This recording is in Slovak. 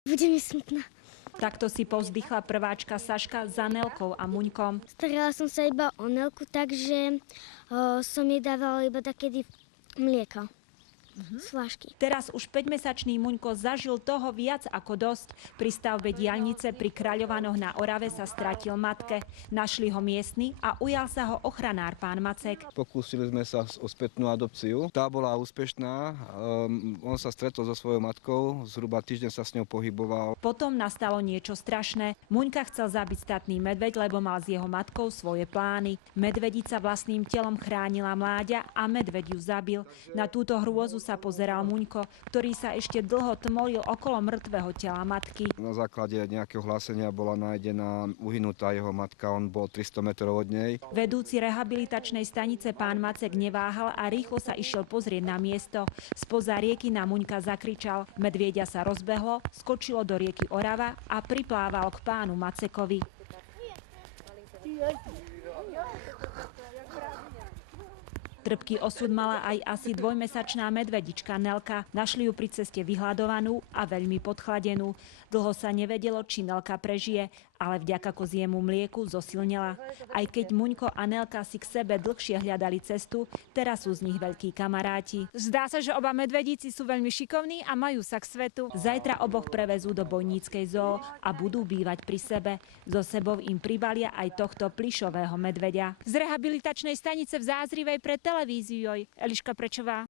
Bude mi smutná. Takto si povzdychla prváčka Saška za Nelkou a Muňkom. Starala som sa iba o Nelku, takže som jej dávala iba takedy mlieka z fľašky. Teraz už 5-mesačný Muňko zažil toho viac ako dosť. Pri stavbe diaľnice pri Kráľovanoch na Orave sa stratil matke. Našli ho miestni a ujal sa ho ochranár pán Macek. Pokúsili sme sa o spätnú adopciu. Tá bola úspešná. On sa stretol so svojou matkou, zhruba týždeň sa s ňou pohyboval. Potom nastalo niečo strašné. Muňka chcel zabiť statný medveď, lebo mal s jeho matkou svoje plány. Medvedica vlastným telom chránila mláďa a medveď ju zabil. Na túto hrôzu sa pozeral Muňko, ktorý sa ešte dlho tmolil okolo mŕtvého tela matky. Na základe nejakého hlásenia bola nájdená uhynutá jeho matka, on bol 300 metrov od nej. Vedúci rehabilitačnej stanice pán Macek neváhal a rýchlo sa išiel pozrieť na miesto. Spoza rieky na Muňka zakričal. Medvieďa sa rozbehlo, skočilo do rieky Orava a priplával k pánu Macekovi. Trpký osud mala aj asi 2-mesačná medvedička Nelka. Našli ju pri ceste vyhľadovanú a veľmi podchladenú. Dlho sa nevedelo, či Nelka prežije, ale vďaka koziemu mlieku zosilnela. Aj keď Muňko a Nelka si k sebe dlhšie hľadali cestu, teraz sú z nich veľkí kamaráti. Zdá sa, že oba medvedíci sú veľmi šikovní a majú sa k svetu. Zajtra oboch prevezú do Bojníckej zoo a budú bývať pri sebe. So sebou im pribalia aj tohto plyšového medveďa. Z rehabilitačnej stanice v Zázrivej pre televíziu Eliška Prečová.